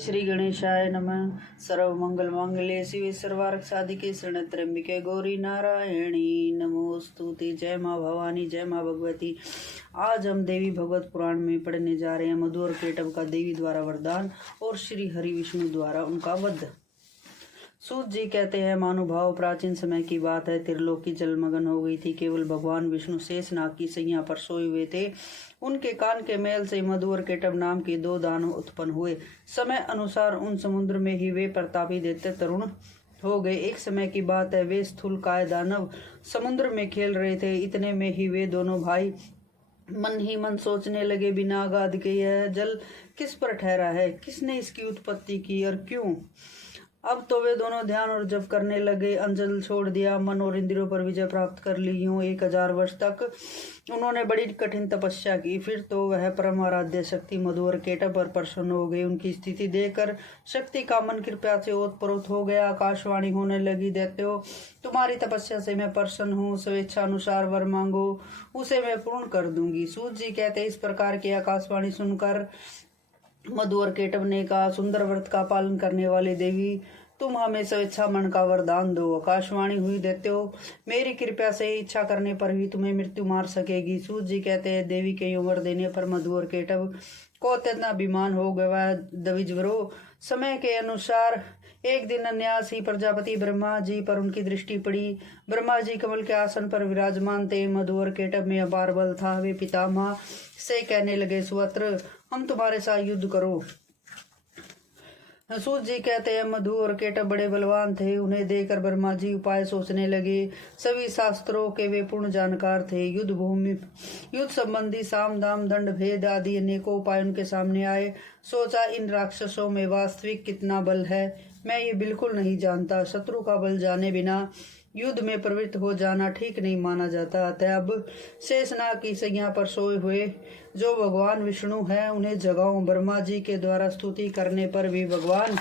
श्री गणेशाय नमः। सर्व मंगल मांगल्ये शिवे सर्वार्थ साधिके शरण्ये त्र्यंबिके गौरी नारायणी नमोस्तुते। जय माँ भवानी, जय माँ भगवती। आज हम देवी भगवत पुराण में पढ़ने जा रहे हैं मधु और केटव का देवी द्वारा वरदान और श्री हरि विष्णु द्वारा उनका वध। सूत जी कहते हैं, महानुभाव, प्राचीन समय की बात है। त्रिलोकी जलमग्न हो गई थी। केवल भगवान विष्णु शेषनाग की सैया पर सोए हुए थे। उनके कान के मैल से मधु और केटव नाम के दो दानव उत्पन्न हुए। समय अनुसार उन समुद्र में ही वे प्रतापी दैत्य तरुण हो गए। एक समय की बात है, वे स्थूल काय दानव समुद्र में खेल रहे थे। इतने में ही वे दोनों भाई मन ही मन सोचने लगे, बिना अगाध के यह जल किस पर ठहरा है, किसने इसकी उत्पत्ति की और क्यों। अब तो वे दोनों ध्यान और जप करने लगे। अंजल छोड़ दिया, मन और इंद्रियों पर विजय प्राप्त कर ली। यूं 1000 वर्ष तक उन्होंने बड़ी कठिन तपस्या की। फिर तो वह परम आराध्य शक्ति मधु और केटव पर प्रसन्न हो गई। उनकी स्थिति देखकर शक्ति का मन कृपया से ओतप्रोत हो गया। आकाशवाणी होने लगी, दैत्यो, तुम्हारी तपस्या से मैं प्रसन्न हूँ। स्वेच्छा अनुसार वर मांगो, उसे मैं पूर्ण कर दूंगी। सूत जी कहते, इस प्रकार की आकाशवाणी सुनकर मधु और केटव ने कहा, सुंदर व्रत का पालन करने वाली देवी, तुम हमें स्वेच्छा मन का वरदान दो। आकाशवाणी हुई, दैत्यो, मेरी कृपा से इच्छा करने पर भी तुम्हें मृत्यु मार सकेगी। सूत जी कहते हैं, देवी के यूं वर देने पर मधु और केटव को अत्यंत अभिमान हो गया। दविजवरो, समय के अनुसार एक दिन अन्यास ही प्रजापति ब्रह्मा जी पर उनकी दृष्टि पड़ी। ब्रह्मा जी कमल के आसन पर विराजमान थे। मधु और केटव में अपार बल था। वे पितामह से कहने लगे, सुवत्र, हम तुम्हारे साथ युद्ध करो। सूत जी कहते हैं, मधु और केटव बड़े बलवान थे। उन्हें देखकर ब्रह्मा जी उपाय सोचने लगे। सभी शास्त्रों के वे पूर्ण जानकार थे। युद्ध संबंधी साम दाम दंड भेद आदि अनेकों उपाय उनके सामने आए। सोचा, इन राक्षसों में वास्तविक कितना बल है, मैं ये बिल्कुल नहीं जानता। शत्रु का बल जाने बिना युद्ध में प्रवृत्त हो जाना ठीक नहीं माना जाता। अतः अब शेषनाग की सैया पर सोए हुए जो भगवान विष्णु हैं उन्हें जगाऊं। ब्रह्मा जी के द्वारा स्तुति करने पर भी भगवान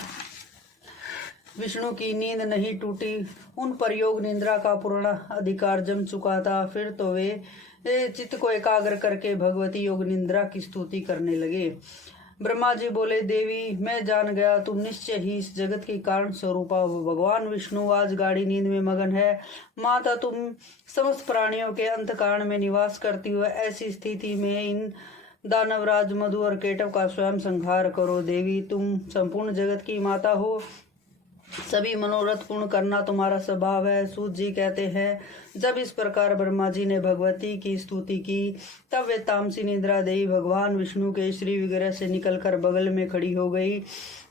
विष्णु की नींद नहीं टूटी। उन पर योग निद्रा का पूर्ण अधिकार जम चुका था। फिर तो वे चित्त को एकाग्र करके भगवती योग निद्रा की स्तुति करने लगे। ब्रह्मा जी बोले, देवी, मैं जान गया, तुम निश्चय ही इस जगत की कारण स्वरूपा हो। भगवान विष्णु आज गाढ़ी नींद में मगन है। माता, तुम समस्त प्राणियों के अंतःकरण में निवास करती हो। ऐसी स्थिति में इन दानवराज मधु और केटव का स्वयं संहार करो। देवी, तुम संपूर्ण जगत की माता हो। सभी मनोरथ पूर्ण करना तुम्हारा स्वभाव है। सूत जी कहते हैं, जब इस प्रकार ब्रह्मा जी ने भगवती की स्तुति की, तब वे तामसी निद्रा देवी भगवान विष्णु के श्री विग्रह से निकलकर बगल में खड़ी हो गई।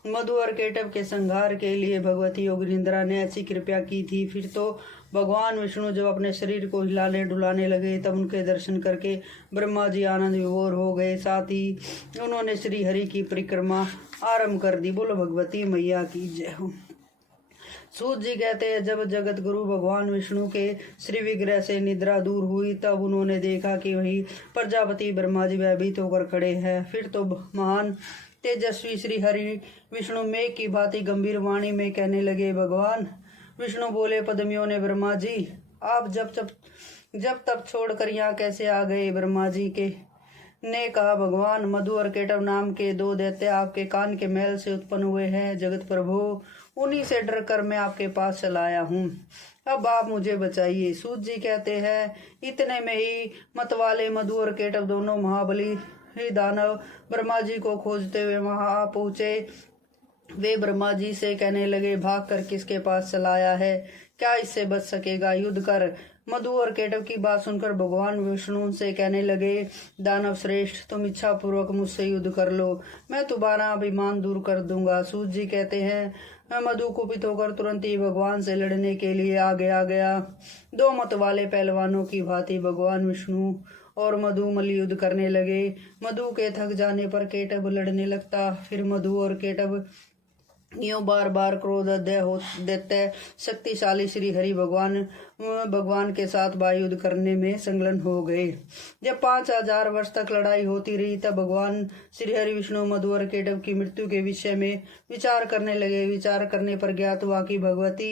मधु और केटव के संहार के लिए भगवती योग निद्रा ने ऐसी कृपा की थी। फिर तो भगवान विष्णु जब अपने शरीर को हिलाने डुलाने लगे, तब उनके दर्शन करके ब्रह्मा जी आनंद विभोर हो गए। साथ ही उन्होंने श्री हरि की परिक्रमा आरंभ कर दी। बोलो भगवती मैया की जय हो। सूत जी कहते हैं, जब जगत गुरु भगवान विष्णु के श्री विग्रह से निद्रा दूर हुई, तब उन्होंने देखा कि वही प्रजापति ब्रह्मा जी भयभीत होकर खड़े हैं। फिर तो महान तेजस्वी श्री हरि विष्णु मेघ की भांति गंभीर वाणी में कहने लगे। भगवान विष्णु बोले, पद्मियों ने, ब्रह्मा जी, आप जब तब छोड़कर यहाँ कैसे आ गए। ब्रह्मा जी के ने कहा, भगवान, मधु और केटव नाम के दो दैत्य आपके कान के मैल से उत्पन्न हुए हैं। जगत प्रभु, उन्हीं से डर कर मैं आपके पास चला आया हूँ। अब आप मुझे बचाइए। सूत जी कहते हैं, इतने में ही मतवाले मधु और केटव दोनों महाबली दानव ब्रह्मा जी को खोजते हुए वहां आ पहुंचे। वे ब्रह्मा जी से कहने लगे, भाग कर किसके पास चला आया है, क्या इससे बच सकेगा, युद्ध कर। मधु और केटव की बात सुनकर भगवान विष्णु से कहने लगे, दानव श्रेष्ठ, तुम इच्छा पूर्वक मुझसे युद्ध कर लो, मैं तुम्हारा अभिमान दूर कर दूंगा। सूत जी कहते हैं, मैं मधु कुपित होकर तुरंत ही भगवान से लड़ने के लिए आगे आ गया। दो मत वाले पहलवानों की भांति भगवान विष्णु और मधु मल्ल युद्ध करने लगे। मधु के थक जाने पर केटव लड़ने लगता। फिर मधु और केटव यूं बार बार क्रोध दैत्य शक्तिशाली श्री हरि भगवान भगवान के साथ वायुद्ध करने में संलग्न हो गए। जब 5000 वर्ष तक लड़ाई होती रही तब भगवान श्री हरि विष्णु मधु और केटव की मृत्यु के विषय में विचार करने लगे। विचार करने पर ज्ञात हुआ कि भगवती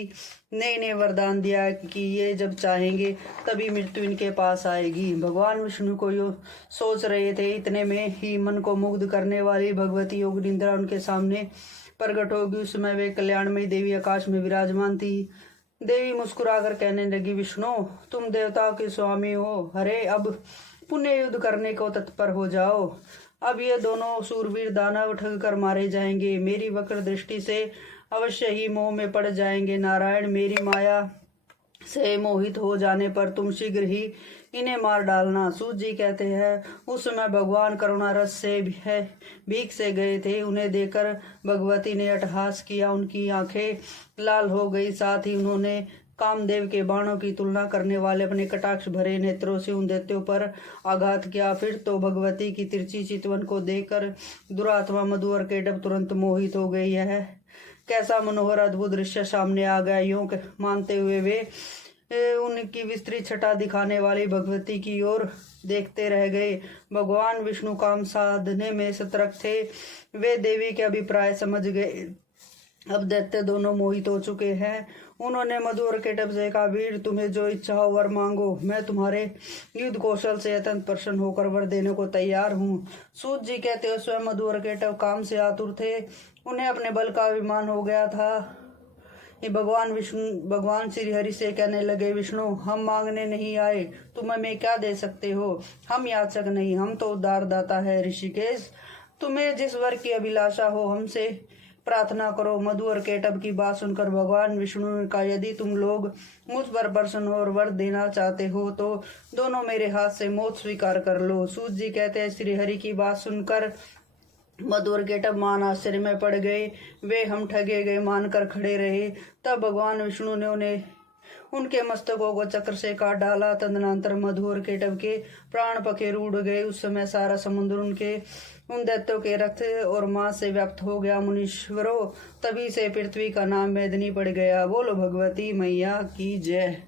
ने इन्हें वरदान दिया कि ये जब चाहेंगे तभी मृत्यु इनके पास आएगी। भगवान विष्णु को यो सोच रहे थे, इतने में ही मन को मुग्ध करने वाली भगवती योग निद्रा उनके सामने प्रकट होगी। उस समय वे कल्याणमयी देवी आकाश में विराजमान थी। देवी मुस्कुराकर कहने लगी, विष्णु तुम देवताओं के स्वामी हो, अरे अब पुण्य युद्ध करने को तत्पर हो जाओ। अब ये दोनों सूरवीर दानव ठग कर मारे जाएंगे, मेरी वक्र दृष्टि से अवश्य ही मोह में पड़ जाएंगे। नारायण, मेरी माया से मोहित हो जाने पर तुम शीघ्र ही इन्हें मार डालना। सूत जी कहते हैं, उस समय भगवान करुणा रस से भीख से गए थे। उन्हें देखकर भगवती ने अट्टहास किया, उनकी आंखें लाल हो गई। साथ ही उन्होंने कामदेव के बाणों की तुलना करने वाले अपने कटाक्ष भरे नेत्रों से उन दैत्यों पर आघात किया। फिर तो भगवती की तिरछी चितवन को देखकर दुरात्मा मधु और केटव तुरंत मोहित हो गई। यह कैसा मनोहर अद्भुत दृश्य सामने आ गया। यूं मानते हुए वे उनकी विस्तृत छटा दिखाने वाली भगवती की ओर देखते रह गए। भगवान विष्णु काम साधने में सतर्क थे। वे देवी के अभिप्राय समझ गए। अब दैत्य दोनों मोहित हो चुके हैं। उन्होंने मधु और केटव से कहा, वीर तुम्हें जो इच्छा हो वर मांगो, मैं तुम्हारे युद्ध कौशल से अत्यंत प्रसन्न होकर वर देने को तैयार हूँ। सूत जी कहते हो, स्वयं मधु और केटव काम से आतुर थे। उन्हें अपने बल का अभिमान हो गया था। भगवान श्री हरि से कहने लगे, विष्णु हम मांगने नहीं आए, तुम हमें क्या दे सकते हो? हम याचक नहीं, हम तो उद्धार दाता है। ऋषिकेश, तुम्हें जिस वर की अभिलाषा हो हमसे प्रार्थना करो। मधु और केटव की बात सुनकर भगवान विष्णु ने कहा, यदि तुम लोग मुझ पर प्रसन्न और वर देना चाहते हो तो दोनों मेरे हाथ से मौत स्वीकार कर लो। सूत जी कहते हैं, श्री हरि की बात सुनकर मधु और केटव मान आश्चर्य में पड़ गए। वे हम ठगे गए मानकर खड़े रहे। तब भगवान विष्णु ने उनके मस्तकों को चक्र से काट डाला। तदनंतर मधु और केटव के प्राण पखेर उड़ गए। उस समय सारा समुद्र उन दैत्यों के रक्त और मांस से व्याप्त हो गया। मुनीश्वरों, तभी से पृथ्वी का नाम मेदिनी पड़ गया। बोलो भगवती मैया की जय।